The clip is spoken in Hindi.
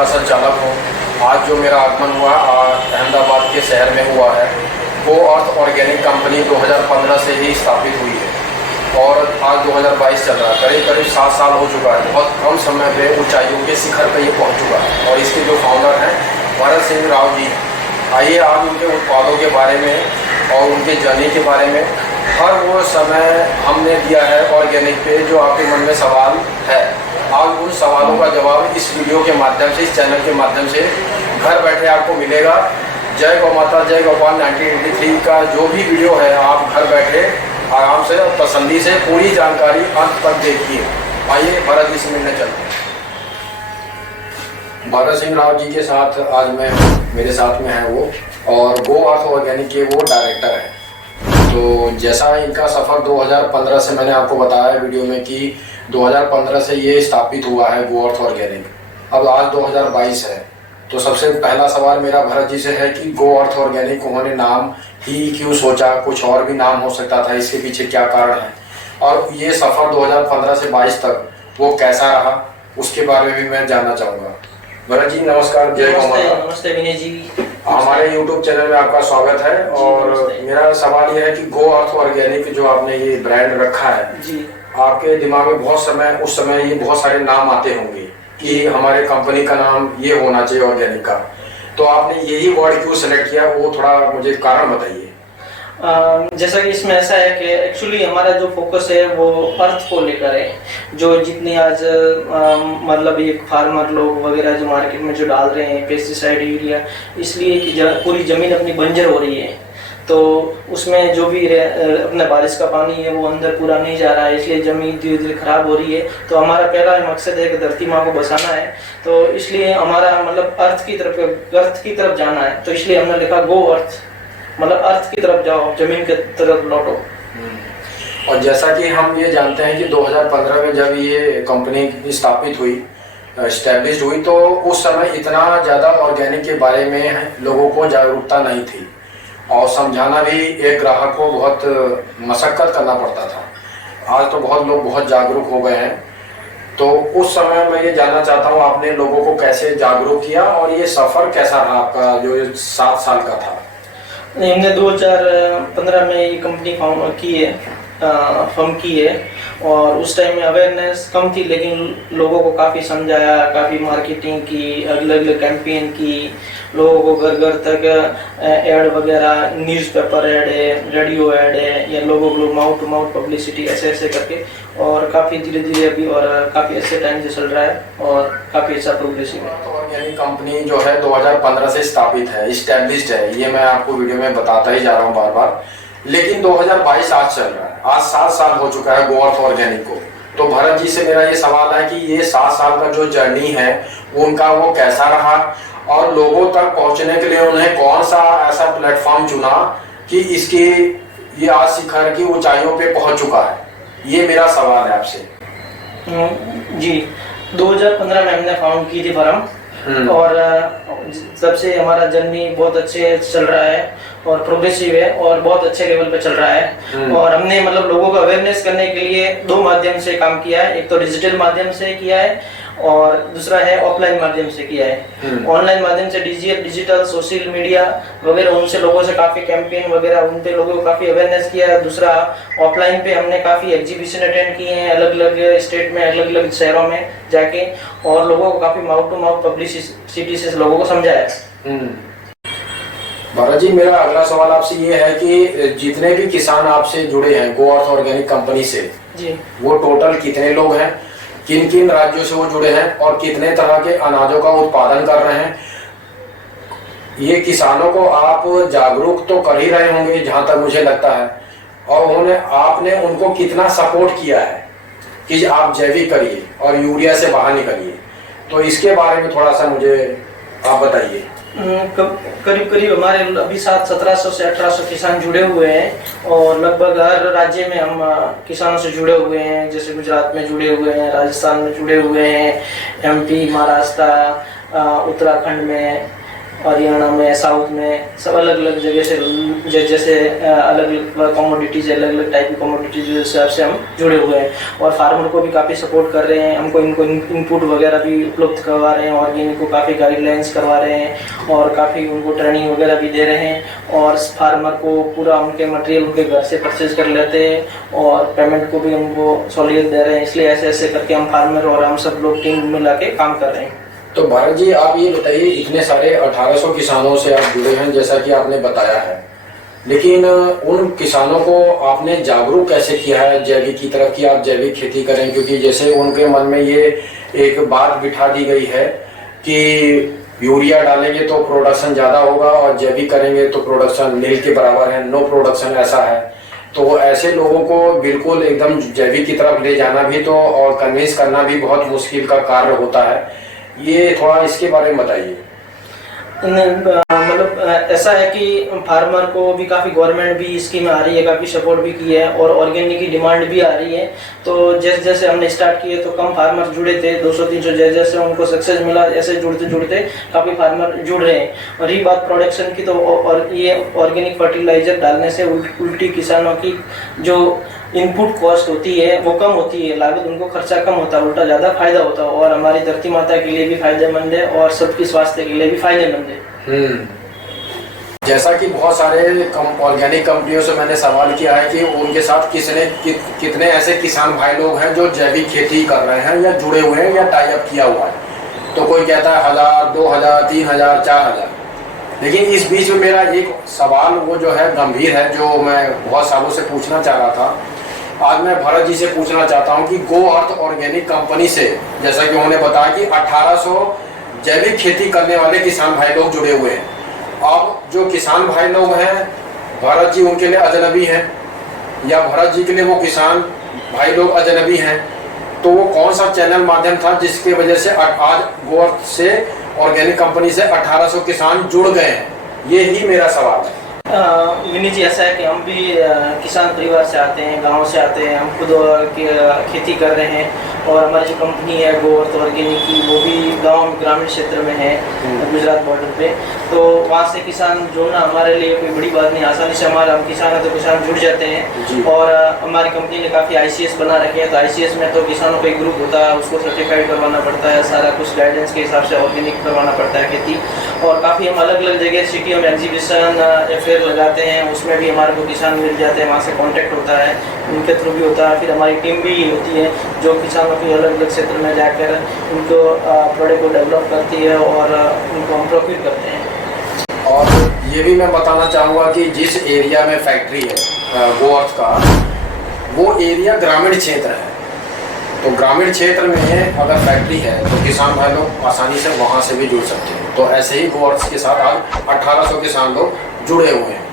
का संचालक हूँ। आज जो मेरा आगमन हुआ अहमदाबाद के शहर में हुआ है, गो अर्थ ऑर्गेनिक कंपनी 2015 से ही स्थापित हुई है और आज 2022 चल रहा है। करीब करीब 7 साल हो चुका है। बहुत कम समय पे ऊंचाइयों के शिखर पे ये पहुंच चुका है। और इसके जो फाउंडर हैं भरत सिंह राव जी, आइए आज उनके उत्पादों के बारे में और उनके जर्नी के बारे में हर वो समय हमने दिया है ऑर्गेनिक पे जो आपके मन में सवाल है, आज उन सवालों का जवाब इस वीडियो के माध्यम से, इस चैनल के माध्यम से घर बैठे आपको मिलेगा। जय गौ माता, जय गोपाल 1983 का जो भी वीडियो है, आप घर बैठे आराम से और तसल्ली से पूरी जानकारी अंत तक देखिए। आइए भरत जी से मिलने चलते हैं। भरत सिंह राव जी के साथ आज मेरे साथ में है वो, और गो अर्थ ऑर्गेनिक के वो डायरेक्टर हैं। तो जैसा इनका सफ़र 2015 से मैंने आपको बताया वीडियो में कि 2015 से ये स्थापित हुआ है गो अर्थ ऑर्गेनिक। अब आज 2022 है। तो सबसे पहला सवाल मेरा भरत जी से है कि गो अर्थ ऑर्गेनिक उन्होंने नाम ही क्यों सोचा, कुछ और भी नाम हो सकता था, इसके पीछे क्या कारण है, और ये सफ़र 2015 से 22 तक वो कैसा रहा, उसके बारे में भी मैं जानना चाहूँगा। भरत जी नमस्कार, जय गौ माता। नमस्ते विनय जी, हमारे YouTube चैनल में आपका स्वागत है। और मेरा सवाल यह है कि गो अर्थ ऑर्गेनिक जो आपने ये ब्रांड रखा है जी, आपके दिमाग में उस समय ये बहुत सारे नाम आते होंगे कि हमारे कंपनी का नाम ये होना चाहिए ऑर्गेनिक का, तो आपने यही वर्ड क्यों सेलेक्ट किया, वो थोड़ा मुझे कारण बताइए। जैसा कि इसमें ऐसा है कि एक्चुअली हमारा जो फोकस है वो अर्थ को लेकर है। जो जितनी आज मतलब ये फार्मर लोग वगैरह जो मार्केट में जो डाल रहे हैं पेस्टिसाइड, यूरिया, इसलिए कि पूरी ज़मीन अपनी बंजर हो रही है, तो उसमें जो भी अपना बारिश का पानी है वो अंदर पूरा नहीं जा रहा है, इसलिए ज़मीन धीरे धीरे खराब हो रही है। तो हमारा पहला मकसद है कि धरती माँ को बचाना है, तो इसलिए हमारा मतलब अर्थ की तरफ जाना है। तो इसलिए हमने लिखा गो अर्थ, मतलब अर्थ की तरफ जाओ, जमीन की तरफ लौटो। और जैसा कि हम ये जानते हैं कि 2015 में जब ये कंपनी स्थापित हुई, एस्टेब्लिश हुई, तो उस समय इतना ज़्यादा ऑर्गेनिक के बारे में लोगों को जागरूकता नहीं थी और समझाना भी एक ग्राहक को बहुत मशक्कत करना पड़ता था। आज तो बहुत लोग बहुत जागरूक हो गए हैं। तो उस समय मैं ये जानना चाहता हूँ आपने लोगों को कैसे जागरूक किया और ये सफ़र कैसा रहा आपका जो 7 साल का था। हमने 2015 में ये कंपनी फॉर्म की है और उस टाइम में अवेयरनेस कम थी, लेकिन लोगों को काफ़ी समझाया, काफ़ी मार्केटिंग की, अलग अलग कैंपेन की, लोगों को घर घर तक ऐड वगैरह, न्यूज़पेपर ऐड है, रेडियो ऐड है, या लोगों को माउथ टू माउथ पब्लिसिटी ऐसे ऐसे करके, और काफ़ी धीरे धीरे अभी और काफ़ी अच्छे टाइम से चल रहा है और काफ़ी अच्छा प्रोग्रेसिव है। तो ऑर्गेनिक कंपनी जो है 2015 से स्थापित है, इस्टेब्लिश्ड है, ये मैं आपको वीडियो में बताता ही जा रहा हूँ बार बार। लेकिन 2022 आज चल रहा है, आज 7 साल हो चुका है गो अर्थ ऑर्गेनिक को। तो भरत जी से मेरा ये सवाल है कि ये 7 साल का जो जर्नी है उनका वो कैसा रहा और लोगों तक पहुंचने के लिए उन्हें कौन सा ऐसा प्लेटफॉर्म चुना कि इसकी ये आज शिखर की ऊंचाइयों पे पहुंच चुका है, ये मेरा सवाल है आपसे। जी, 2015 में हमने फाउंड की थी फर्म और तब से हमारा जर्नी बहुत अच्छे चल रहा है और प्रोग्रेसिव है और बहुत अच्छे लेवल पे चल रहा है। और हमने मतलब लोगों को अवेयरनेस करने के लिए 2 माध्यम से काम किया है, एक तो डिजिटल माध्यम से किया है और दूसरा है ऑफलाइन माध्यम से किया है। ऑनलाइन माध्यम से डिजिटल सोशल मीडिया वगैरह, उनसे लोगों से काफ़ी कैंपेन वगैरह, उन पे लोगों को काफ़ी अवेयरनेस किया है। दूसरा ऑफलाइन पे हमने काफ़ी एग्जीबिशन अटेंड किए हैं अलग अलग स्टेट में, अलग अलग शहरों में जाके, और लोगों को काफ़ी माउथ टू माउथ पब्लिसिटी से लोगों को समझाया। भरत जी मेरा अगला सवाल आपसे ये है कि जितने भी किसान आपसे जुड़े हैं गो अर्थ ऑर्गेनिक कंपनी से जी, वो टोटल कितने लोग हैं, किन किन राज्यों से वो जुड़े हैं और कितने तरह के अनाजों का उत्पादन कर रहे हैं। ये किसानों को आप जागरूक तो कर ही रहे होंगे जहां तक मुझे लगता है, और आपने उनको कितना सपोर्ट किया है कि आप जैविक करिए और यूरिया से बाहर निकलिए, तो इसके बारे में थोड़ा सा मुझे आप बताइए। करीब करीब हमारे अभी 1700 से 1800 किसान जुड़े हुए हैं और लगभग हर राज्य में हम किसानों से जुड़े हुए हैं। जैसे गुजरात में जुड़े हुए हैं, राजस्थान में जुड़े हुए हैं, MP, महाराष्ट्र, उत्तराखंड में, हरियाणा में, साउथ में, सब अलग अलग जगह से जैसे अलग अलग कमोडिटीज, अलग अलग टाइप की कमोडिटीज हिसाब से हम जुड़े हुए हैं। और फार्मर को भी काफ़ी सपोर्ट कर रहे हैं, हमको इनको इनपुट वगैरह भी उपलब्ध करवा रहे हैं, ऑर्गेनिक को काफ़ी गाइडलाइंस करवा रहे हैं और काफ़ी उनको ट्रेनिंग वगैरह भी दे रहे हैं। और फार्मर को पूरा उनके मटेरियल उनके घर से परचेज कर लेते हैं और पेमेंट को भी उनको सहूलियत दे रहे हैं। इसलिए ऐसे ऐसे करके हम फार्मर और हम सब लोग टीम मिला के काम कर रहे हैं। तो भारत जी, आप ये बताइए, इतने सारे 1800 किसानों से आप जुड़े हैं जैसा कि आपने बताया है, लेकिन उन किसानों को आपने जागरूक कैसे किया है जैविक की तरफ कि आप जैविक खेती करें? क्योंकि जैसे उनके मन में ये एक बात बिठा दी गई है कि यूरिया डालेंगे तो प्रोडक्शन ज़्यादा होगा और जैविक करेंगे तो प्रोडक्शन नील के बराबर है, नो प्रोडक्शन ऐसा है। तो ऐसे लोगों को बिल्कुल एकदम जैविक की तरफ ले जाना भी तो और कन्विंस करना भी बहुत मुश्किल का कार्य होता है। ये थोड़ा इसके बारे में बताइए। मतलब ऐसा है कि फार्मर को भी काफ़ी गवर्नमेंट भी स्कीम आ रही है, काफ़ी सपोर्ट भी की है और ऑर्गेनिक की डिमांड भी आ रही है। तो जैसे जैसे हमने स्टार्ट किए तो कम फार्मर जुड़े थे, 200-300, जैसे जैसे उनको सक्सेस मिला ऐसे जुड़ते जुड़ते काफ़ी फार्मर जुड़ रहे हैं। और रही बात प्रोडक्शन की, तो और ये ऑर्गेनिक फर्टिलाइजर डालने से उल्टी किसानों की जो इनपुट कॉस्ट होती है वो कम होती है, लागत उनको खर्चा कम होता है, उल्टा ज़्यादा फायदा होता है और हमारी धरती माता के लिए भी फायदेमंद है और सबकी स्वास्थ्य के लिए भी फायदेमंद है। जैसा कि बहुत सारे ऑर्गेनिक कंपनियों से मैंने सवाल किया है कि उनके साथ कितने ऐसे किसान भाई लोग हैं जो जैविक खेती कर रहे हैं या जुड़े हुए हैं या टाई अप किया हुआ है। तो कोई कहता है 1000, 2000, 3000, 4000। लेकिन इस बीच में मेरा एक सवाल वो जो है गंभीर है, जो मैं बहुत सालों से पूछना चाह रहा था। आज मैं भरत जी से पूछना चाहता हूं कि गो अर्थ ऑर्गेनिक कंपनी से, जैसा कि उन्होंने बताया कि 1800 जैविक खेती करने वाले किसान भाई लोग जुड़े हुए हैं। अब जो किसान भाई लोग हैं, भरत जी उनके लिए अजनबी हैं या भरत जी के लिए वो किसान भाई लोग अजनबी हैं, तो वो कौन सा चैनल माध्यम था जिसकी वजह से आज गो अर्थ से ऑर्गेनिक कंपनी से 1800 किसान जुड़ गए हैं? ये ही मेरा सवाल है। विनीत जी, ऐसा है कि हम भी किसान परिवार से आते हैं, गांव से आते हैं, हम खुद खेती कर रहे हैं और हमारी जो कंपनी है गो अर्थ ऑर्गेनिक की, वो भी गांव ग्रामीण क्षेत्र में है, गुजरात बॉर्डर पे। तो वहाँ से किसान जुड़ना हमारे लिए कोई बड़ी बात नहीं, आसानी से हमारा हम किसान है तो किसान जुड़ जाते हैं। और हमारी कंपनी ने काफ़ी ICS बना रखे हैं, तो ICS में तो किसानों का एक ग्रुप होता है, उसको सर्टिफाइड करवाना पड़ता है, सारा कुछ गाइडेंस के हिसाब से ऑर्गेनिक करवाना पड़ता है खेती। और काफ़ी हम अलग अलग जगह सिटियों में एग्जीबिशन या फेयर लगाते हैं, उसमें भी हमारे को किसान मिल जाते हैं, वहाँ से कांटेक्ट होता है, उनके थ्रू भी होता है। फिर हमारी टीम भी होती है जो किसानों की अलग अलग क्षेत्र में जाकर उनको प्रोडक्ट को डेवलप करती है और उनको हम प्रोक्योर करते हैं। और ये भी मैं बताना चाहूँगा कि जिस एरिया में फैक्ट्री है गो अर्थ का, वो एरिया ग्रामीण क्षेत्र है। तो ग्रामीण क्षेत्र में अगर फैक्ट्री है तो किसान भाई लोग आसानी से वहाँ से भी जुड़ सकते हैं। तो ऐसे ही गो अर्थ के साथ आज 1800 किसान लोग जुड़े हुए हैं।